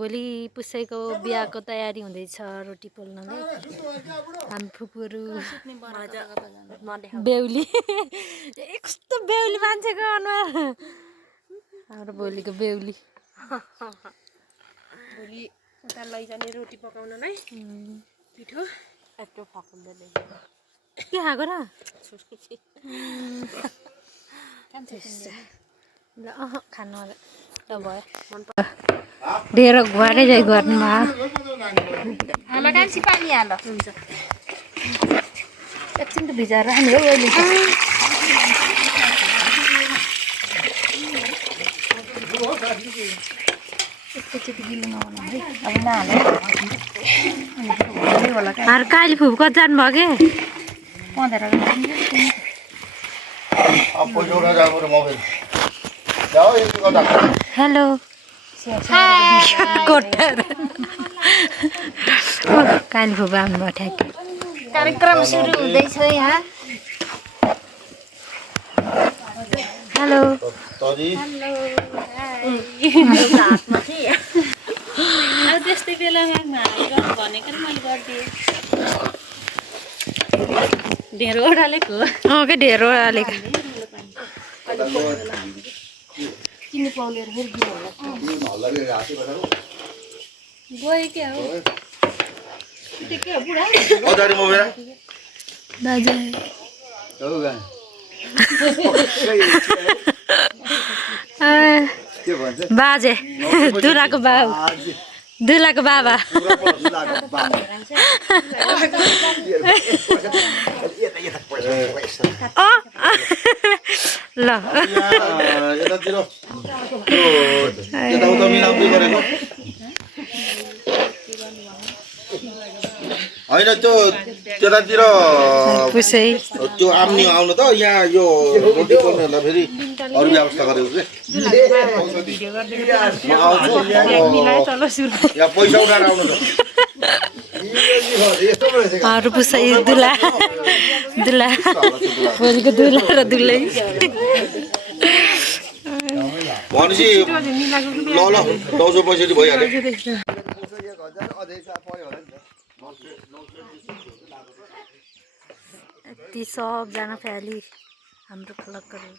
भोलि पुसैको बिहाको तयारी हुँदैछ रोटी पोल्नलाई हामी फुपूहरू बेहुली कस्तो बेहुली मान्छेको अनुहार हाम्रो भोलिको बेहुली भोलि उता लैजाने रोटी पकाउनलाई पिठो यस्तो फकुल्दै के खाएको र ल खानु त भयो ढेरो घुवारै जाइ गर्नुमा हाल कान्छी पानी हाल हुन्छ एकछिन त भिजाएर राख्नु हो अहिले एकचोटि गिलो नबनाउनु है अब नहाले काली फुप कति जानुभयो के पँधेर हेलो काली फुप आउनुभयो ठ्याक्कै कार्यक्रम सुरु हुँदैछ यहाँ हेलो त्यस्तै बेलामा गर्नु भनेको मैले गरिदिएँ ढेँडो ओडालेको के ढेँडो ओडालेको किन्नु पाउले गयो क्या हो के हो बुढा दाजु बाजे दुलाको बाबु दुलाको बाबा ल होइन त्यो त्यतातिर पुसै त्यो आम्नी आउनु त यहाँ यो रोटी पोल्नेहरूलाई फेरि अरू व्यवस्था गरेको म आउँछु यहाँ पैसा उठाएर आउनु त अरू पुसै दुला दुला भोलिको दुला र दुलै भनेपछि ल ल 900 पैसा भइहाल्यो यति सबजना फ्याली हाम्रो फलकहरू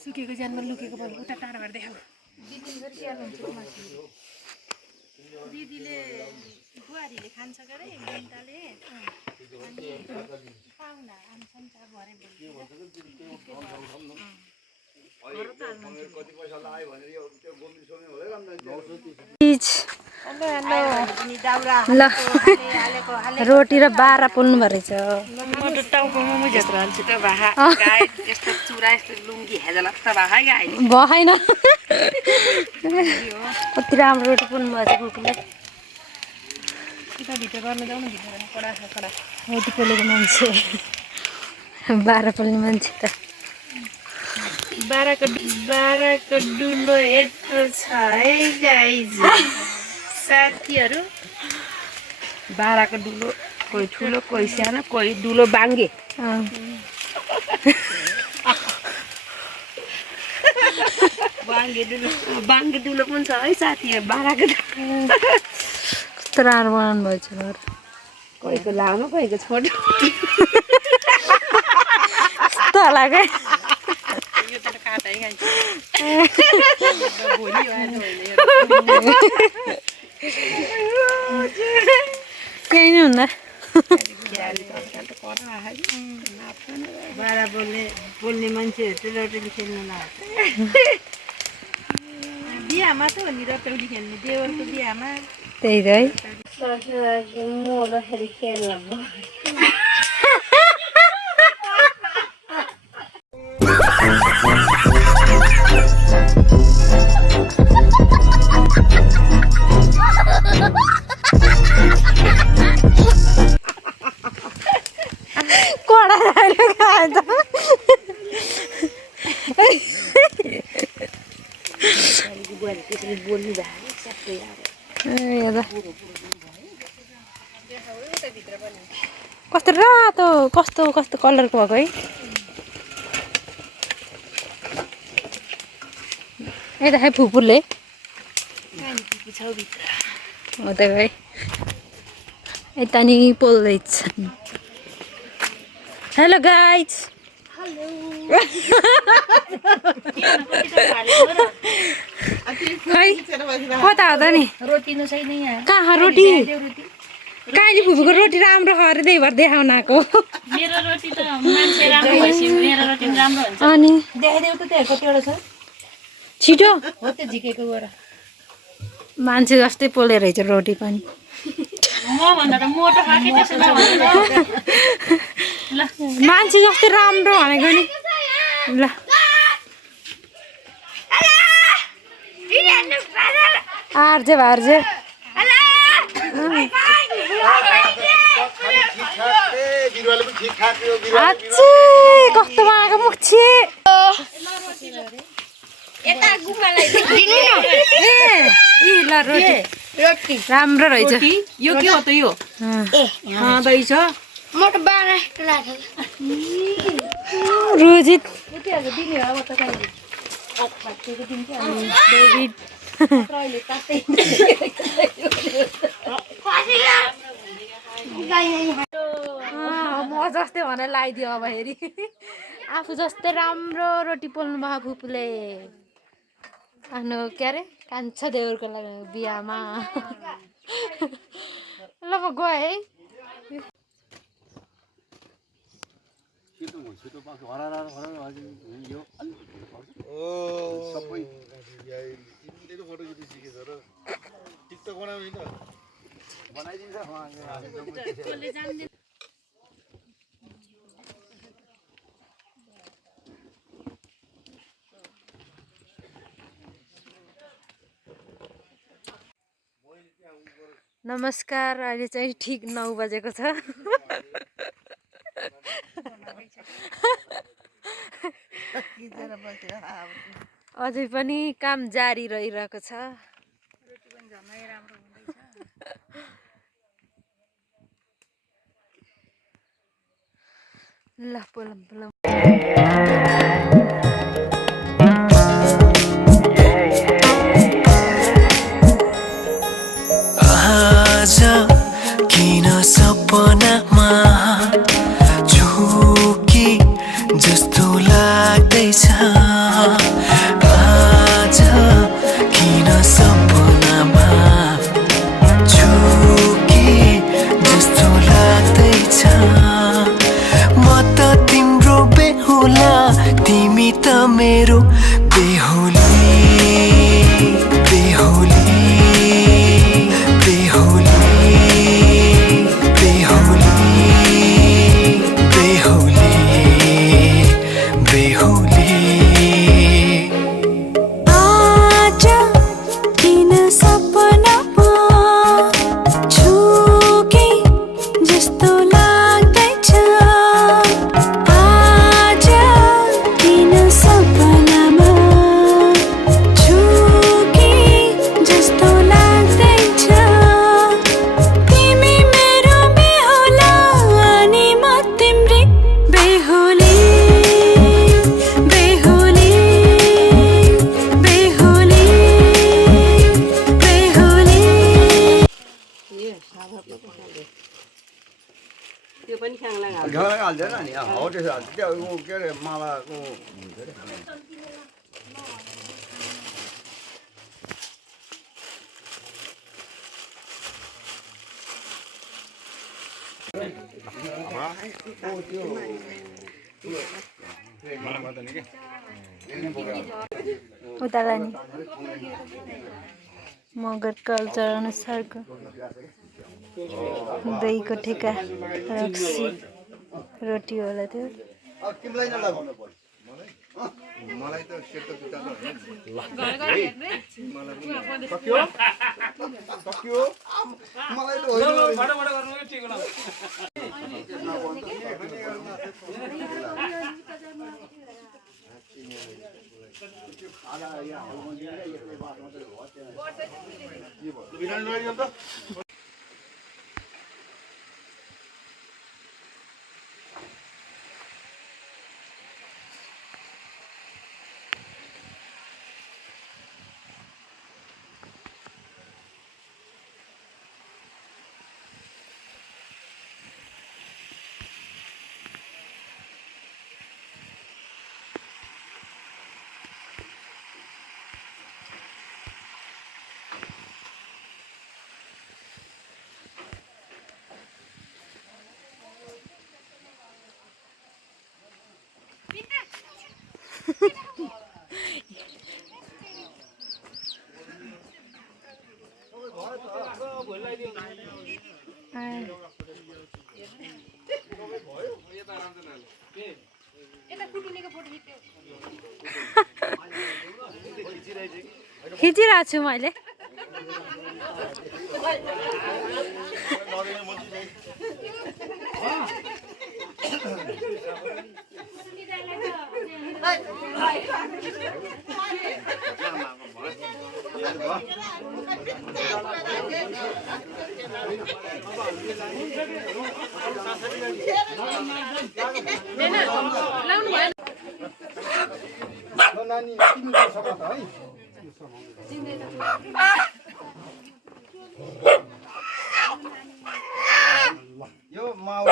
सुकेको ज्यानमा लुकेको भयो उता टाढाबाट देखाऊ दिदीले बुहारीले खान्छ के अरे जनताले पाहुना आउँछन् त भरे ल रोटी र बाह्र पोल्नु भएर छ भएन कति राम्रो रोटी पोल्नु भएछ कुकुरले रोटी पोलेको मान्छे बाह्र पोल्ने मान्छे त बाह्रको डुलो यत्रो छ है गाइज साथीहरू 12 को डुलो कोही ठुलो कोही सानो कोही डुलो बाङ्गे बाङ्गे डुलो पनि छ है साथीहरू 12 को कस्तो राम्रो बनाउनु भएछ घर कोहीको लामो कोहीको छोटो कस्तो लाग्यो यो त काटै गाइस भोलि केही नै हुँदा बाह्र बोल्ने मान्छेहरू रटौली खेल्नु लाग्छ बिहामा त हो नि रटौली खेल्ने देवरको बिहामा त्यही त है मर्दाखेरि खेल्नु Ha ha ha ha! कस्तो रातो कस्तो कस्तो कलरको भएको है यता खै फुपूले हो त है यता नि पोल्दैछ हेलो गाइज खै कता हो त नि कहाँ रोटी काइली फुपूको रोटी राम्रो खरे त्यही भएर देखाउन आएको मेरो रोटी त मान्छे राम्रो भएपछि मेरो रोटी राम्रो हुन्छ अनि देखाइदेऊ त त्यहाँ कतिवटा छ छिटो हो त्यो झिकेको गएर मान्छे जस्तै पोले रहेछ रोटी पनि म भन्दा त मोटो खाके त्यसो नभन्नु ल मान्छे जस्तै राम्रो भनेको नि ल आर्जे भार्जे आच्छे कस्तो मागेको मुख छे यता गुम्बालाई दिनु न ए इ ल रोटी राम्रो रहेछ यो के हो त यो खाँदैछ म त 12 जस्तो लाग्छ रोजित दिने हो अब त कहिले डेभिड म जस्तै भनेर लगाइदियो अब हेरी आफू जस्तै राम्रो रोटी पोल्नु भयो फुपूले आफ्नो के अरे कान्छा देउरको लागि बिहामा ल म गएँ है टिकटक बनाइदिन्छ नमस्कार अहिले चाहिँ ठिक 9 बजेको छ अझै पनि काम जारी रहिरहेको छ ल पोलम पोलम आज किन सपनामा झुकी जस्तो लाग्दैछ आज किन सपनामा झुकी जस्तो लाग्दैछ म त तिम्रो बेहुला तिमी त मेरो बेहुली बेहुली घाँला हाल्दैन नि हो त्यसो त्यो के अरे मालाको हुन्छ अरे उताला नि मगर कल्चर अनुसारको दहीको ठेका रक्सी रोटी होला त्यो तिमीलाई नै लगाउनु पर्यो मलाई त सेतो जुत्ता त सक्यो सक्यो मलाई त होइन खिचिरहेको छु मैले यो माउ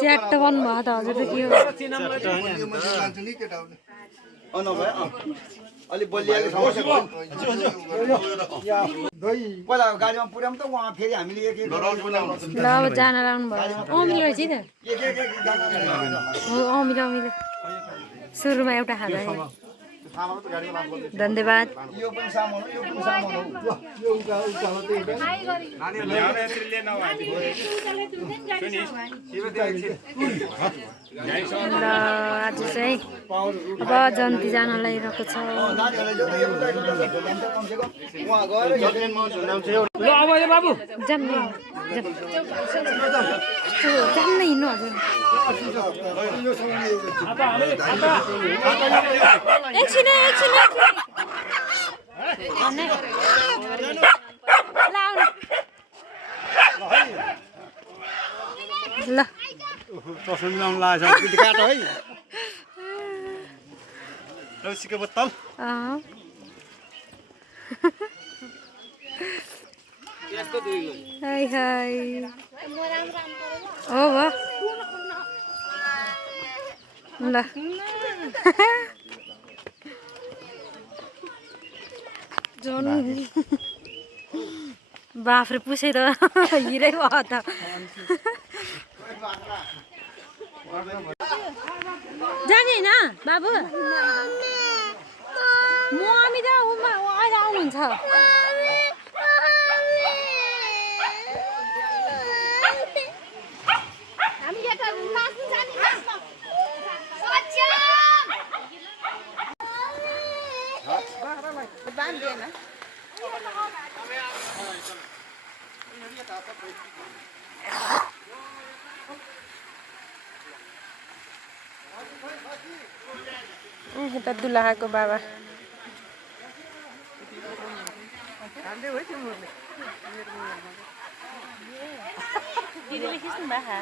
च्याट्ट बन्नु भयो त हजुर त के हो नभए अलिक बलिएको समस्या भयो पहिला गाडीमा पुर्याउँ त उहाँ फेरि हामीले एक एक ल अब जान लाउनु भयो अमिलो रहेछ त हो अमिलो अमिलो सुरुमा एउटा खाँदा धन्यवाद यो पनि सामान हो यो पनि सामान ल आज चाहिँ अब जन्ती जान लागिरहेको छ जान्ने जान्ने हिँड्नु हजुर एकछिन एकछिन ल चस्मा मिलाउनु लागेको छ काटो है रौसीको बोतल हाई हाई हो भयो ल झन् बाफ्रे पुसै त हिरै भयो त जाने होइन बाबु मम्मी त अहिले आउनुहुन्छ यता दुलाहाको बाबा दिदीले खिच्नु भए